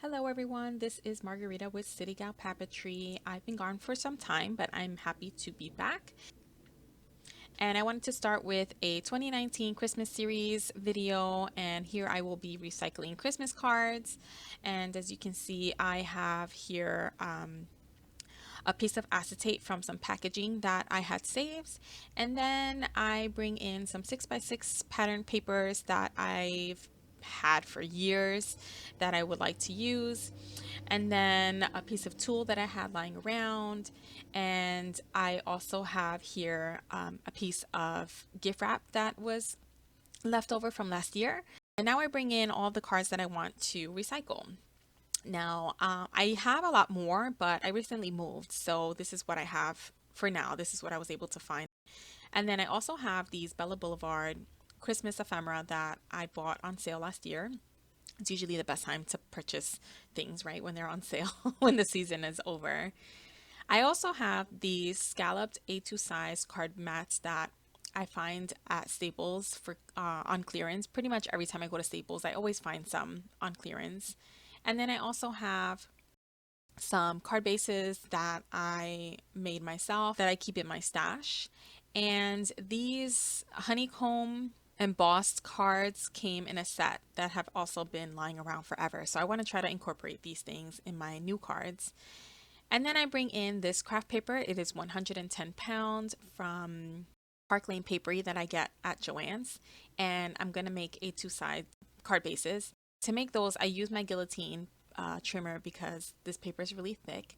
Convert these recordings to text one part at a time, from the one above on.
Hello everyone, this is Margarita with City Gal Papeterie. I've been gone for some time, but I'm happy to be back. And I wanted to start with a 2019 Christmas series video, and here I will be recycling Christmas cards. And as you can see, I have here a piece of acetate from some packaging that I had saved. And then I bring in some 6x6 pattern papers that I've had for years that I would like to use. And then a piece of tulle that I had lying around. And I also have here a piece of gift wrap that was left over from last year. And now I bring in all the cards that I want to recycle. Now, I have a lot more, but I recently moved, so this is what I have for now. This is what I was able to find. And then I also have these Bella Boulevard Christmas ephemera that I bought on sale last year. It's usually the best time to purchase things, right, when they're on sale, when the season is over. I also have these scalloped A2 size card mats that I find at Staples for on clearance. Pretty much every time I go to Staples, I always find some on clearance. And then I also have some card bases that I made myself that I keep in my stash. And these honeycomb embossed cards came in a set that have also been lying around forever. So I want to try to incorporate these things in my new cards. And then I bring in this craft paper. It is 110 pounds from Park Lane Papery that I get at Joann's. And I'm going to make a two-side card bases. To make those, I use my guillotine trimmer because this paper is really thick.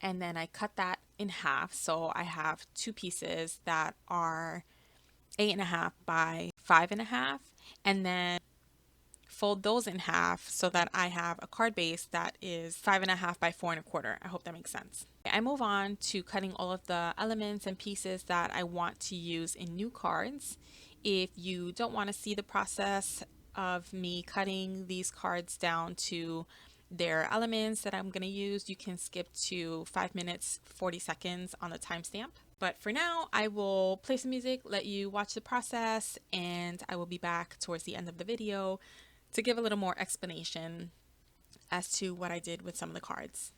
And then I cut that in half. So I have two pieces that are 8.5 by 5.5. And then fold those in half so that I have a card base that is 5.5 by 4.25. I hope that makes sense. I move on to cutting all of the elements and pieces that I want to use in new cards. If you don't want to see the process of me cutting these cards down to their elements that I'm going to use, you can skip to 5 minutes 40 seconds on the timestamp. But for now, I will play some music, let you watch the process, and I will be back towards the end of the video to give a little more explanation as to what I did with some of the cards.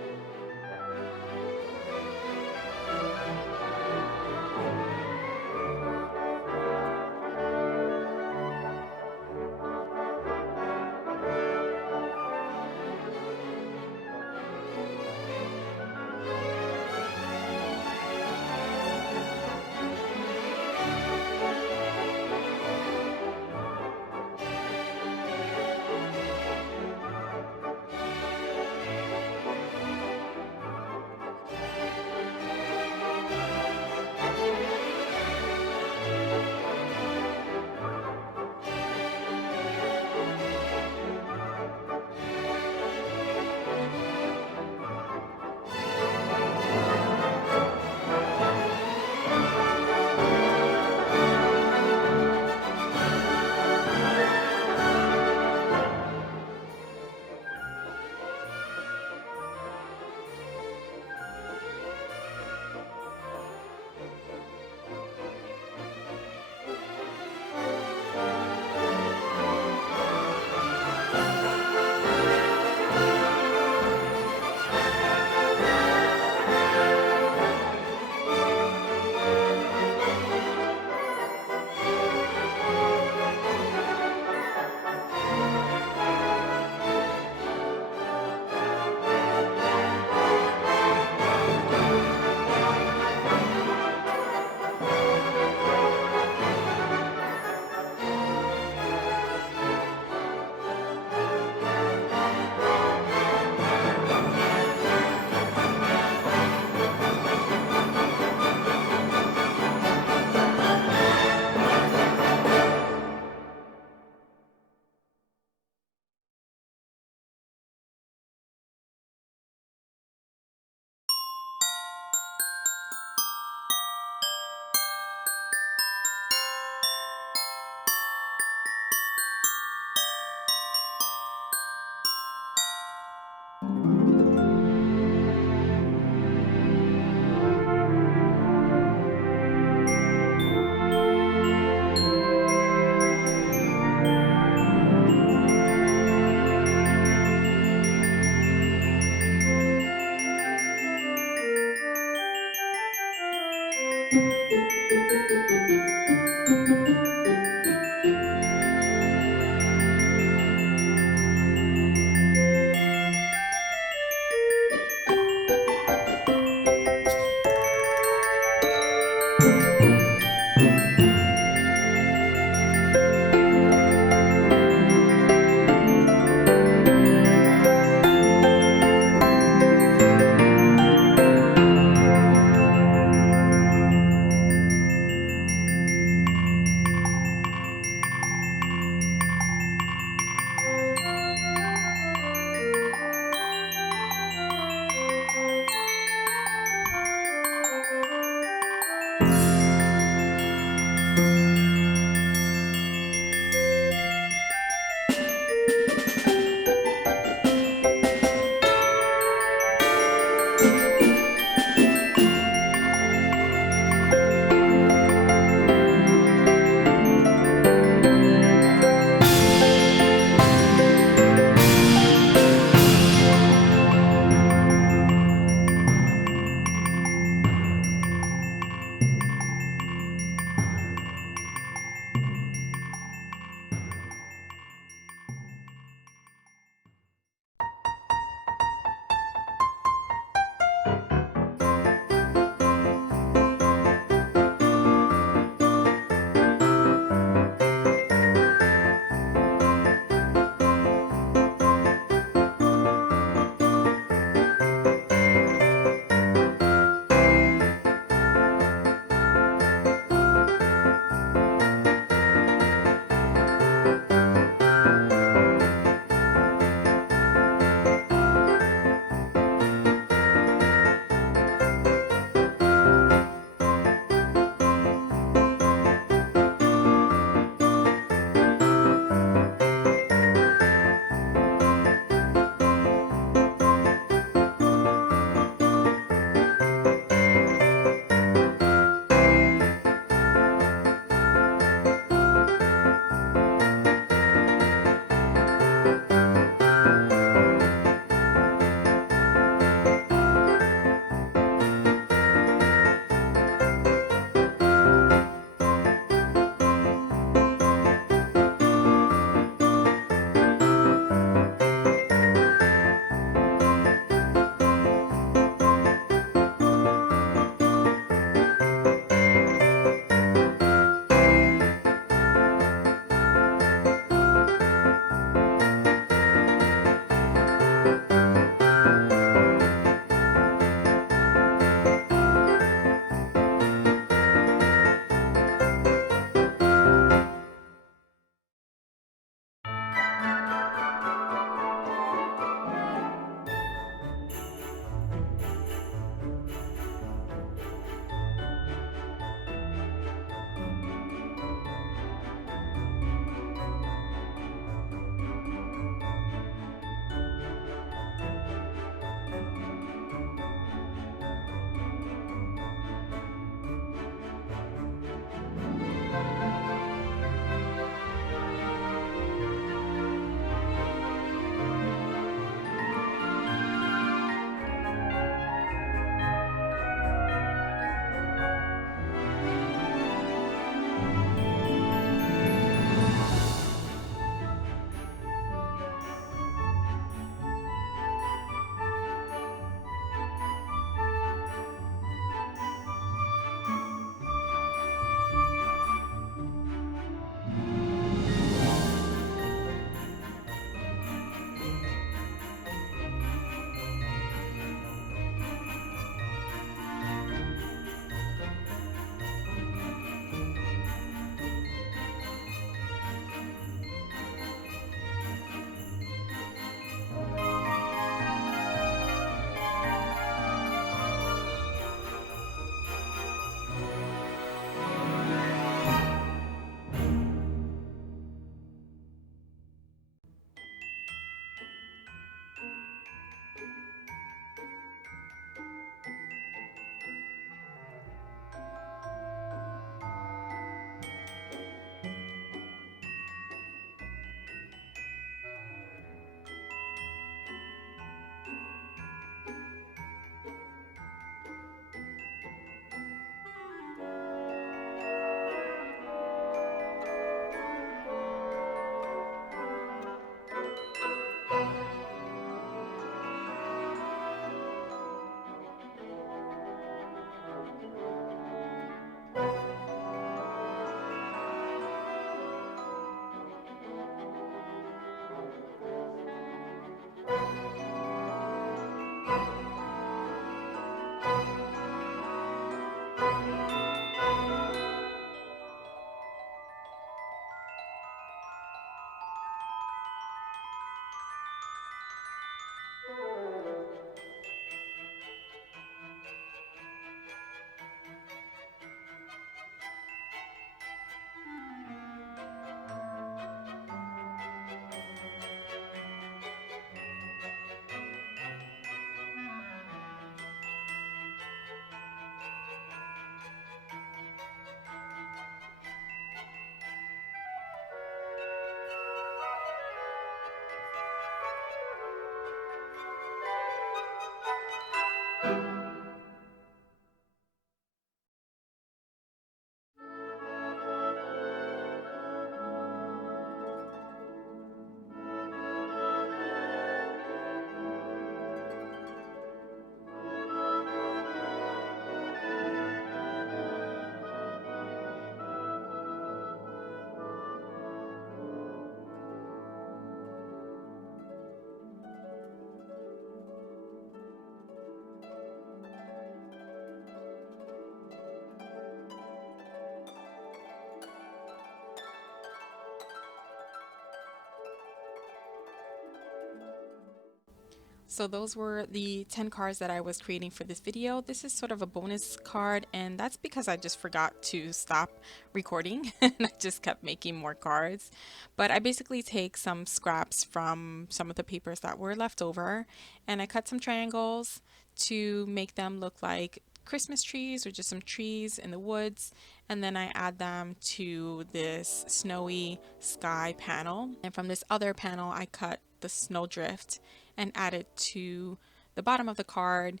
So those were the 10 cards that I was creating for this video. This is sort of a bonus card, and that's because I just forgot to stop recording and I just kept making more cards. But I basically take some scraps from some of the papers that were left over, and I cut some triangles to make them look like Christmas trees or just some trees in the woods, and then I add them to this snowy sky panel, and from this other panel I cut the snowdrift and add it to the bottom of the card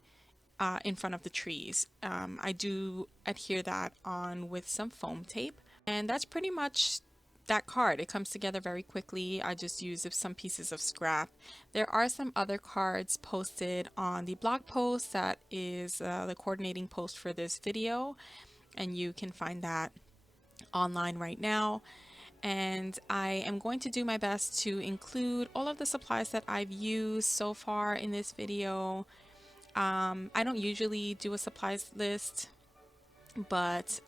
in front of the trees. I do adhere that on with some foam tape, and that's pretty much that card. It comes together very quickly. I just use some pieces of scrap. There are some other cards posted on the blog post that is the coordinating post for this video, and you can find that online right now. And I am going to do my best to include all of the supplies that I've used so far in this video. I don't usually do a supplies list, but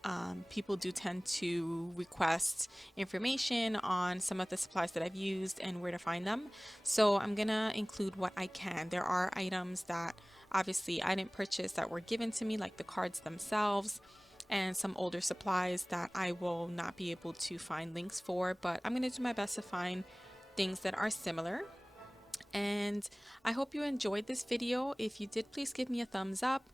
people do tend to request information on some of the supplies that I've used and where to find them. So I'm gonna include what I can. There are items that obviously I didn't purchase that were given to me, like the cards themselves, and some older supplies that I will not be able to find links for, but I'm going to do my best to find things that are similar. And I hope you enjoyed this video. If you did, please give me a thumbs up.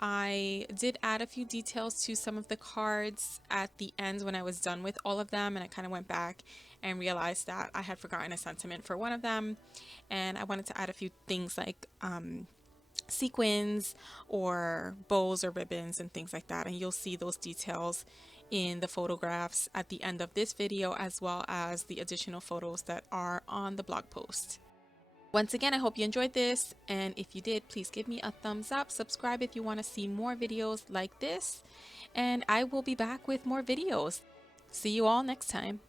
I did add a few details to some of the cards at the end when I was done with all of them, and I kind of went back and realized that I had forgotten a sentiment for one of them, and I wanted to add a few things like sequins or bows or ribbons and things like that, and you'll see those details in the photographs at the end of this video, as well as the additional photos that are on the blog post. Once again, I hope you enjoyed this, and if you did, please give me a thumbs up, subscribe if you want to see more videos like this, and I will be back with more videos. See you all next time.